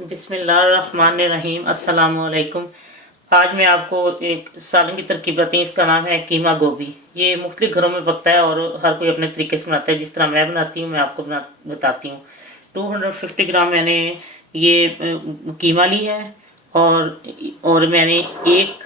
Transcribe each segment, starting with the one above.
बिस्मिल्लाहिर्रहमानिर्रहीम। अस्सलाम वालेकुम। आज मैं आपको एक सालन की तरकीब बताती हूँ। इसका नाम है कीमा गोभी। ये मुख्तलिफ घरों में पकता है और हर कोई अपने तरीके से बनाता है। जिस तरह मैं बनाती हूँ मैं आपको बताती हूँ। 250 ग्राम मैंने ये कीमा ली है और मैंने एक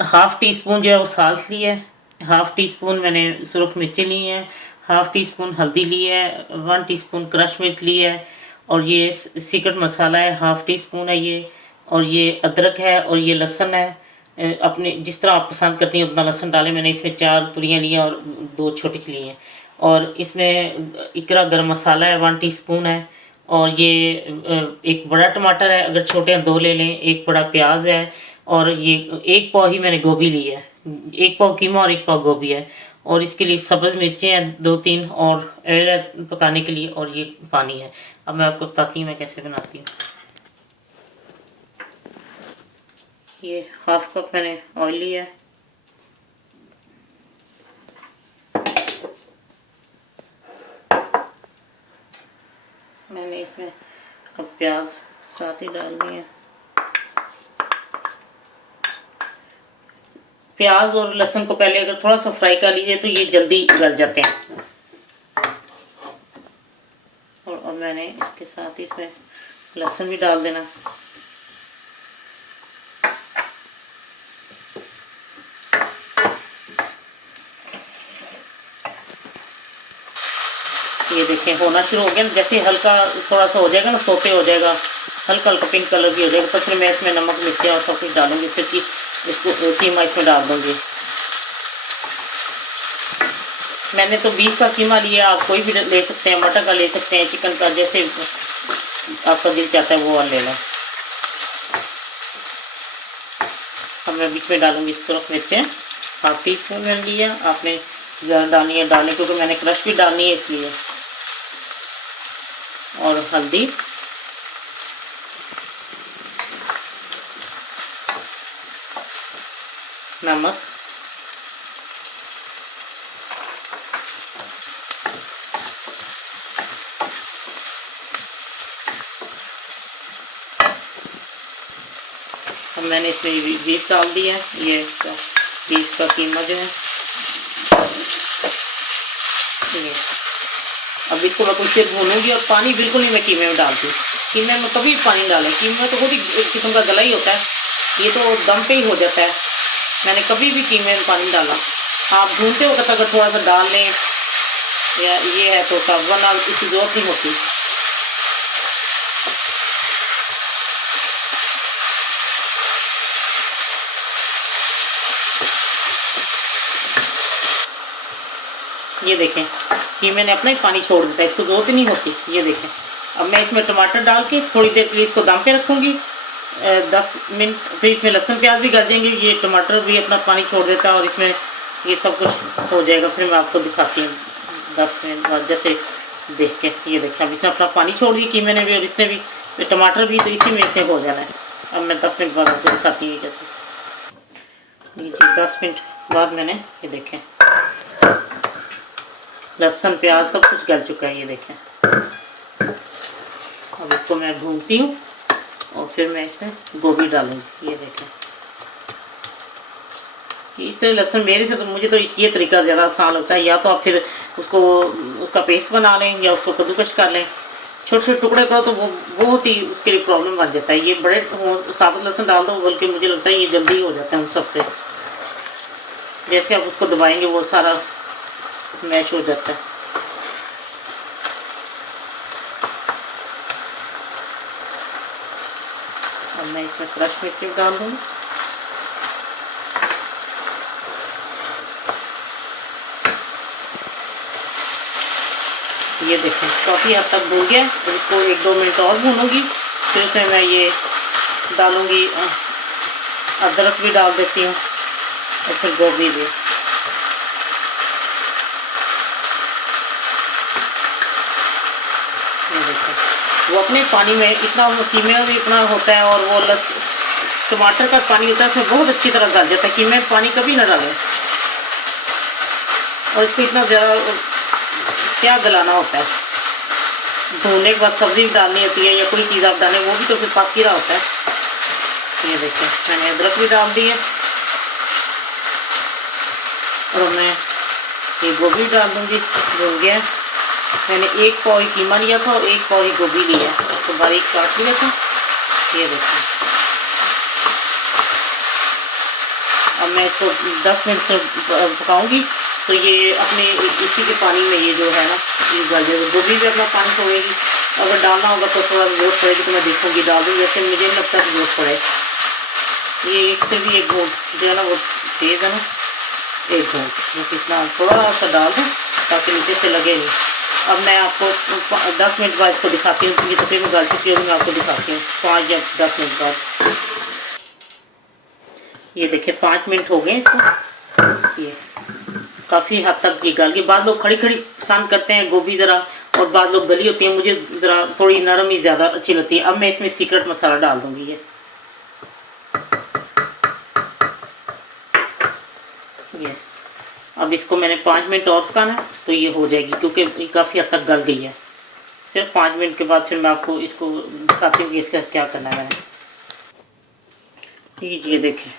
हाफ टी स्पून जो है वो साल्ट ली है। हाफ टी स्पून मैंने सुरख मिर्ची ली है। हाफ टी स्पून हल्दी ली है। 1 टीस्पून क्रश मिर्च ली है। और ये सीक्रेट मसाला है, हाफ टी स्पून है ये। और ये अदरक है और ये लहसुन है। अपने जिस तरह आप पसंद करती हैं उतना लहसुन डालें। मैंने इसमें 4 तुरियां ली हैं और 2 छोटी ली हैं। और इसमें इकरा गरम मसाला है, 1 टीस्पून है। और ये एक बड़ा टमाटर है, अगर छोटे हैं 2 ले लें। एक बड़ा प्याज है और ये 1 पाव ही मैंने गोभी ली है। 1 पाव कीमा और 1 पाव गोभी है। और इसके लिए सब्ज मिर्चें हैं 2-3 और ऑयल है पकाने के लिए और ये पानी है। अब मैं आपको बताती हूँ मैं कैसे बनाती हूँ। ये हाफ कप मैंने ऑयल लिया है। मैंने इसमें अब प्याज साथ ही डालनी है। प्याज और लहसुन को पहले अगर थोड़ा सा फ्राई कर लीजिए तो ये जल्दी गल जाते हैं। और अब मैंने इसके साथ ही इसमें लहसुन भी डाल देना। ये देखें होना शुरू हो गया ना, जैसे हल्का थोड़ा सा हो जाएगा ना, सोते हो जाएगा, हल्का हल्का पिंक कलर भी हो जाएगा। तो फिर मैं इसमें नमक मिर्ची और सब कुछ डालूंगी। फिर इसको कीमा इसमें डाल दूंगी। मैंने तो बीफ का कीमा लिया, आप कोई भी ले सकते हैं, मटर का ले सकते हैं, चिकन का, जैसे आपका दिल चाहता है वो वाला ले लें। अब मैं बीच में डालूंगी सुरख मिर्चें, हाफ टी स्पून मैंने लिया। आपने डालनी है डालें, क्योंकि मैंने क्रश भी डालनी है इसलिए। और हल्दी, नमक, अब मैंने इसमें बीफ डाल दिया है। ये बीफ का कीमा जो है ये। अब इसको मैं कुछ देर भूनूंगी और पानी बिल्कुल नहीं मैं कीमे में डालती। कीमे में कभी पानी डालें, कीमे में तो खुद ही एक किस्म का गला ही होता है, ये तो दम पे ही हो जाता है। मैंने कभी भी कीमे में पानी डाला। आप भूनते वक्त अगर थोड़ा सा डाल लें या ये है तो सब, वरना इसकी जरूरत नहीं होती। ये देखें कि मैंने अपना ही पानी छोड़ देता है, इसको जरूरत नहीं होती। ये देखें अब मैं इसमें टमाटर डाल के थोड़ी देर के लिए इसको दम पे रखूंगी, 10 मिनट। फिर इसमें लहसुन प्याज भी गल जाएंगे, ये टमाटर भी अपना पानी छोड़ देता है और इसमें ये सब कुछ हो जाएगा। फिर मैं आपको दिखाती हूँ 10 मिनट बाद, जैसे देख के। ये देखें अब इसने अपना पानी छोड़ दिया कीमे ने भी और इसने भी, टमाटर भी, तो इसी में इसने हो जाना है। अब मैं 10 मिनट बाद आपको दिखाती हूँ कैसे। ये 10 मिनट बाद मैंने ये देखें लहसुन प्याज सब कुछ गल चुका है। ये देखें अब इसको मैं भूनती हूँ और फिर मैं इसमें गोभी डालूंगी। ये देखें इस तरह लहसुन, मेरे से तो मुझे तो ये तरीका ज़्यादा आसान लगता है। या तो आप फिर उसका पेस्ट बना लें या उसको कद्दूकश कर लें, छोटे छोटे टुकड़े करो तो वो बहुत ही उसके लिए प्रॉब्लम बन जाता है। ये बड़े साबुत लहसुन डाल दो, बल्कि मुझे लगता है ये जल्दी हो जाता है उन सबसे। जैसे आप उसको दबाएंगे वो सारा मैश हो जाता है। अब मैं इसमें क्रश मिर्ची डाल दूँ। ये देखें काफ़ी हद तक भून गया, तो इसको 1-2 मिनट और भूनूंगी। फिर उसमें मैं ये डालूंगी, अदरक भी डाल देती हूँ और फिर गोभी भी। ये देखें वो अपने पानी में इतना, कीमे में भी इतना होता है और वो टमाटर का पानी होता है उसमें बहुत अच्छी तरह गल जाता है। कीमे में पानी कभी ना डालें और इसको इतना ज़्यादा क्या गलाना होता है। धोने के बाद सब्जी भी डालनी होती है या कोई चीज़ आप डालें वो भी तो फिर पक ही रहा होता है। ये देखिए मैंने अदरक भी डाल दी है और मैं ये गोभी डाल दूँगी। भून गया। मैंने 1 पाव ही कीमा लिया था और 1 पाव ही गोभी लिया तो बारीक काट लिया था। ये देखिए अब मैं इसको 10 मिनट से पकाऊंगी तो ये अपने इसी के पानी में ये जो है ना ये गल जाएगी। गोभी भी अपना पानी छोड़ेगी। अगर डालना होगा तो थोड़ा जरूरत पड़ेगी तो मैं देखूँगी डाल दूँगी, वैसे मुझे नहीं लगता कि जरूरत पड़े। ये इससे भी एक घूंट जो है ना वो तेज़ है ना, एक घूंट बस इतना थोड़ा सा डाल दूँ ताकि नीचे से लगे नहीं। अब मैं आपको 10 मिनट बाद इसको दिखाती हूँ। ये तकरीबन गल चुकी होगी, मैं आपको दिखाती हूँ 5 या 10 मिनट बाद। ये देखिए 5 मिनट हो गए इसको। ये काफ़ी हद तक ये गल गई। बाद लोग खड़ी खड़ी पसंद करते हैं गोभी ज़रा और बाद लोग गली होती है, मुझे ज़रा थोड़ी नरम ही ज़्यादा अच्छी लगती है। अब मैं इसमें सीक्रेट मसाला डाल दूँगी। ये अब इसको मैंने 5 मिनट और पकाना है तो ये हो जाएगी क्योंकि काफ़ी हद तक गल गई है। सिर्फ 5 मिनट के बाद फिर मैं आपको इसको दिखाती हूँ कि इसका क्या करना है। ये देखें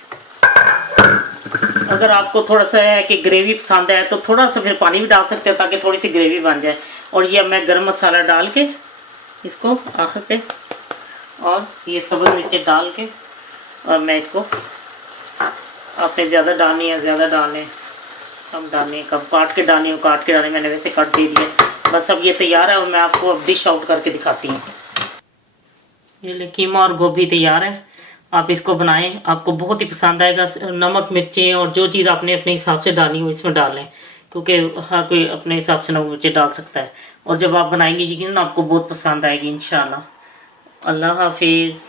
अगर आपको थोड़ा सा है कि ग्रेवी पसंद है तो थोड़ा सा फिर पानी भी डाल सकते हो ताकि थोड़ी सी ग्रेवी बन जाए। और ये मैं गरम मसाला डाल के इसको आखिर पे और ये सब्ज़ मिर्चें डाल के और मैं इसको आपने ज़्यादा डालनी है ज़्यादा डालने, कम डालनी, कम काट के डालनी हो काट के डालनी, मैंने वैसे काट दे दिया। बस अब ये तैयार है और मैं आपको अब डिश आउट करके दिखाती हूँ। ये कीमा और गोभी तैयार है। आप इसको बनाएं, आपको बहुत ही पसंद आएगा। नमक मिर्चें और जो चीज़ आपने अपने हिसाब से डालनी हो इसमें डालें क्योंकि हर कोई अपने हिसाब से नमक मिर्चें डाल सकता है। और जब आप बनाएंगे यकीनन आपको बहुत पसंद आएगी इंशाल्लाह। अल्लाह हाफिज़।